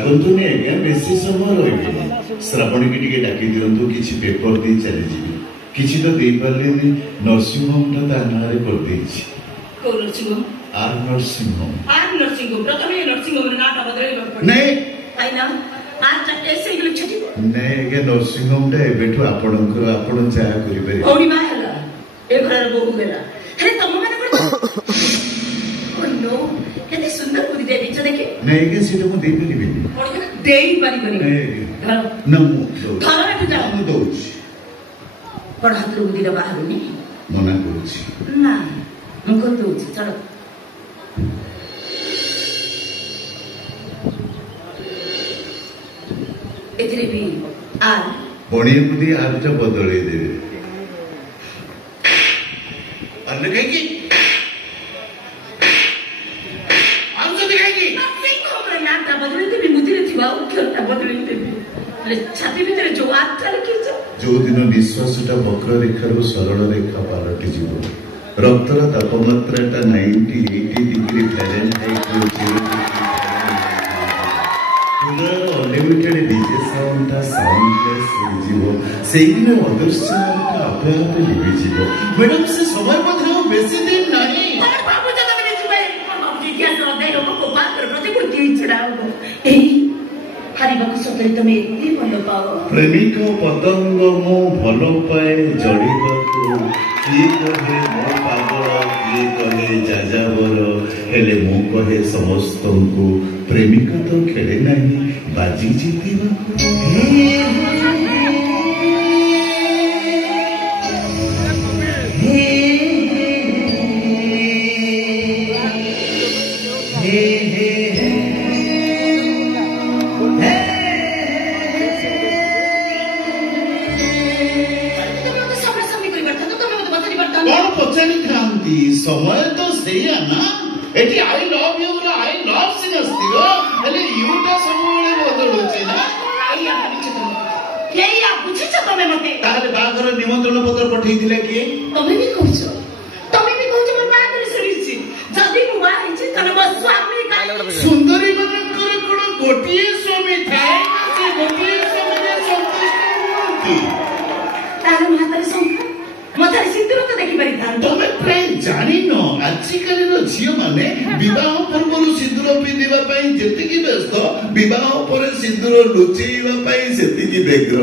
रागंतुनी आज्ञा बेसी समय रही श्रावणी की टिके डाकी दिंतु किसी पेपर दे चली जी किसी तो दे पारे नर्सिंग होम टा नारे कर देछि को नर्सिंग होम आर नर्सिंग होम प्रथम नर्सिंग होम नाटा बदलै नहीं आइना आर चटे से गले छटी नहीं आज्ञा नर्सिंग होम टा एबेठु आपण चाह करि पारे कोनी बा हला ए घर बोहू गेला अरे तुम माने कर ओ नो केते सुंदर पुरी दे दिछ देखे नहीं के सीधे मु दे परिबे देई परिबे धर न मु धर एठु जा मु दोछ पर हाथ रो दिरा बाहर नी मना करूछि ना मु को दोछ चलो एथिरे भी आर बणिया मुदी आर जो बदले देबे अन्य कहे की हम सब कहे की नथिंग होम नाटा बदलै देबी मुदिरे थिबा उखरटा बदलै देबी ले छाती भीतर जो आत्मा रखिछ जो दिन निश्वासटा वक्र रेखार सरल रेखा पालटि जीव रक्तर तापमात्राटा 90 80 डिग्री फारेनहाइट हृदयर अनलिमिटेड डीजे साउंडटा साउंडलेस जीव से दिन अदृश्य आपे आपे लिभि जीव मैडम से समय मध्य बेसी दिन नाही बाबू दादा मैंने जुबे बाबू जी क्या दे लोगों को बात कर प्रतिकृति चढ़ाओ एही हारिबाकु सतरे तमे एते भलो पाओ प्रेमिक पतंग मो भलो पाए जड़ीबाकु किए कहे मो पागल किए कहे जाजावर हेले मो कहे समस्तंकु प्रेमिक तो खेले नहीं बाजी जीतीबाकु समय तो सही है ना एटी आई लव यू रा आई लव सिन अस्तिरो हेले यूटा सबले बदल होचे ना एया बुझिछ एया बुझिछ तमे मते ताले बागर निमंत्रण पत्र पठेई दिले के तमे भी कहछ मोर बागर सरीछि जदी मु बा हिछि तने बस स्वामी का सुंदरी मनकर कोन गोटिए स्वामी थाए से गोटिए स्वामी ने संतुष्ट होती ताले मातारे संख मतारे सिंदूर तो देखि पारि थान तमे प्राय जानि न आजिकाली रो झियो माने विवाह पूर्व सिंदूर पिंदिबा पई जेतिकी व्यस्त विवाह पर सिंदूर लुचेइबा पई सेतिकी व्यग्र